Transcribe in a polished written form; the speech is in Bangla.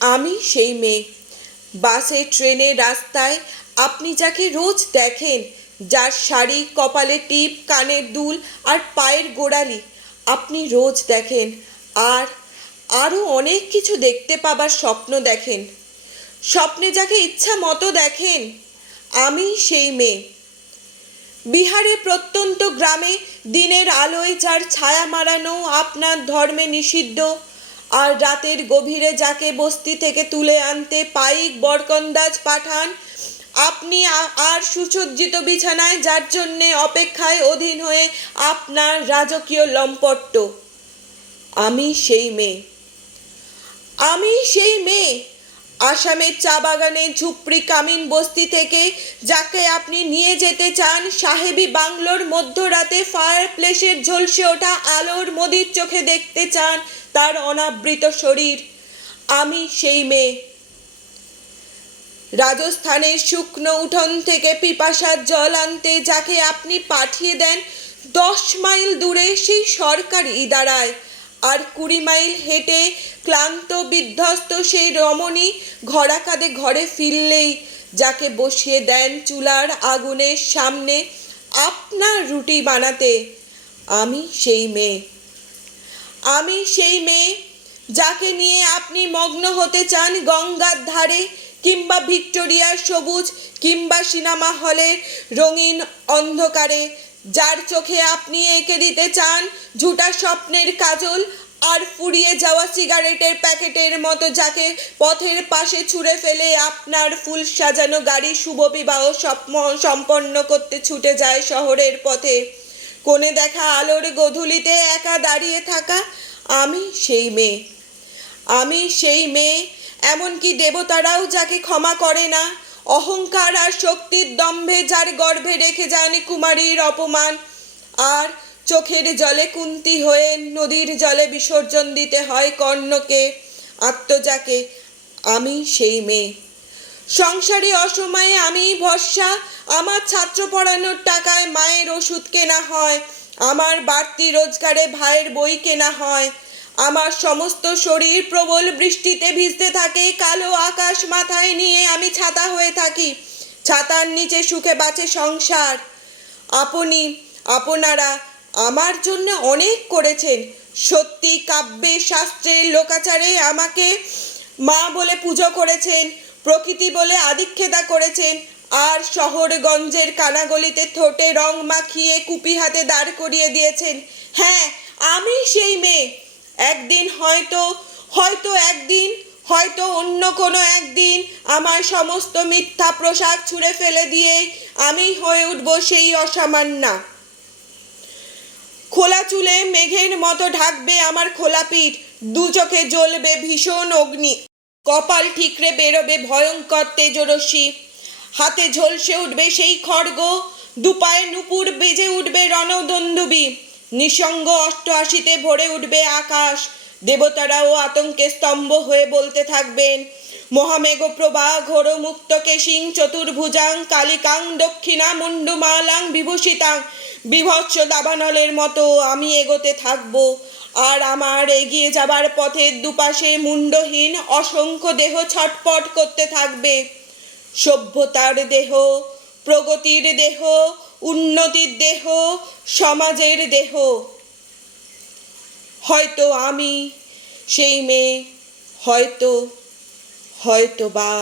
আমি সেই মেয়ে। বাসে, ট্রেনে, রাস্তায় আপনি যাকে রোজ দেখেন, যার শাড়ি, কপালে টিপ, কানের দুল আর পায়ের গোড়ালি আপনি রোজ দেখেন, আর আরও অনেক কিছু দেখতে পাবার স্বপ্ন দেখেন। স্বপ্নে যাকে ইচ্ছা মতো দেখেন, আমি সেই মেয়ে। বিহারে প্রত্যন্ত গ্রামে দিনের আলোয় যার ছায়া মারানো আপনার ধর্মে নিষিদ্ধ, আর রাতের গভীরে যাকে বস্তি থেকে তুলে আনতে পাইক বরকন্দাজ পাঠান আপনি, আর সুসজ্জিত বিছানায় যার জন্যে অপেক্ষায় অধীন হয়ে আপনার রাজকীয় লম্পট্ট, আমি সেই মেয়ে। আমি সেই মেয়ে। আসামের চা বাগানে ঝুপড়ি কামিন বস্তি থেকে যাকে আপনি নিয়ে যেতে চান সাহেবি বাংলোর মধ্যরাতে ফায়ার প্লেসের ঝলসে ওঠা আলোর মদির চোখে দেখতে চান তার অনাবৃত শরীর, আমি সেই মেয়ে। রাজস্থানের শুকনো উঠোন থেকে পিপাসার জল আনতে যাকে আপনি পাঠিয়ে দেন 10 মাইল দূরে সেই সরকারি ইদারায়, আর 20 মাইল হেঁটে ক্লান্ত বিধ্বস্ত সেই রমণী ঘোড়া কাঁধে ঘরে ফিরলেই যাকে বসিয়ে দেন চুলার আগুনের সামনে আপনার রুটি বানাতে, আমি সেই মেয়ে। আমি সেই মেয়ে যাকে নিয়ে আপনি মগ্ন হতে চান গঙ্গার ধারে, কিংবা ভিক্টোরিয়ার সবুজ, কিংবা সিনেমা হলের রঙিন অন্ধকারে, যার চোখে আপনি এঁকে দিতে চান ঝুটা স্বপ্নের কাজল, আর ফুরিয়ে যাওয়া সিগারেটের প্যাকেটের মতো যাকে পথের পাশে ছুঁড়ে ফেলে আপনার ফুল সাজানো গাড়ি শুভ বিবাহ সম্পন্ন করতে ছুটে যায় শহরের পথে। কোণে দেখা আলোর গধূলিতে একা দাঁড়িয়ে থাকা, আমি সেই মেয়ে। আমি সেই মেয়ে। এমনকি দেবতারাও যাকে ক্ষমা করে না, অহংকার আর শক্তির দম্ভে যার গর্ভে রেখে যান কুমারীর অপমান, আর চোখের জলে কুন্তি হয়ে নদীর জলে বিসর্জন দিতে হয় কর্ণকে, আত্মজাকে, আমি সেই মেয়ে। সংসারে অসময়ে আমি ভরসা, আমার ছাত্র পড়ানোর টাকায় মায়ের ওষুধ কেনা হয়, আমার বাড়তি রোজগারে ভাইয়ের বই কেনা হয়, আমার সমস্ত শরীর প্রবল বৃষ্টিতে ভিজতে থাকে, কালো আকাশ মাথায় নিয়ে আমি ছাতা হয়ে থাকি, ছাতার নিচে সুখে বাঁচে সংসার। আপনি, আপনারা আমার জন্য অনেক করেছেন, সত্যি কাব্যে শাস্ত্রে লোকাচারে আমাকে মা বলে পুজো করেছেন, প্রকৃতি বলে আদিক্ষেতা করেছেন, আর শহরগঞ্জের কানাগলিতে ঠোঁটে রং মাখিয়ে কুপি হাতে দাঁড় করিয়ে দিয়েছেন। হ্যাঁ, আমি সেই মেয়ে। একদিন হয়তো অন্য কোনো একদিন আমার সমস্ত মিথ্যা পোশাক ছুঁড়ে ফেলে দিয়ে আমি হয়ে উঠব সেই অসামান্যা। খোলা চুলে মেঘের মতো ঢাকবে আমার খোলা পিঠ, দু চোখে জ্বলবে ভীষণ অগ্নি, কপাল ঠিকরে বেরোবে ভয়ঙ্কর তেজরশ্মি, হাতে ঝলসে উঠবে সেই খড়গ, দুপায়ে নুপুর বেজে উঠবে রণদন্দুবি, নিঃসঙ্গ অষ্টআশিতে ভরে উঠবে আকাশ, দেবতারাও আতঙ্কে স্তম্ভ হয়ে বলতে থাকবেন, মহামেঘ প্রভা ঘোর মুক্ত কেশিং চতুর্ভুজাং কালিকাং দক্ষিণা মুন্ডুমালাং বিভূষিতাং, বিভৎস দাবানলের মতো আমি এগোতে থাকব, আর আমার এগিয়ে যাবার পথের দুপাশে মুন্ডহীন অসংখ্য দেহ ছটপট করতে থাকবে। সভ্যতার দেহ, প্রগতির দেহ, উন্নতির দেহ, সমাজের দেহ। হয়তো আমি সেই মেয়ে, হয়তো বা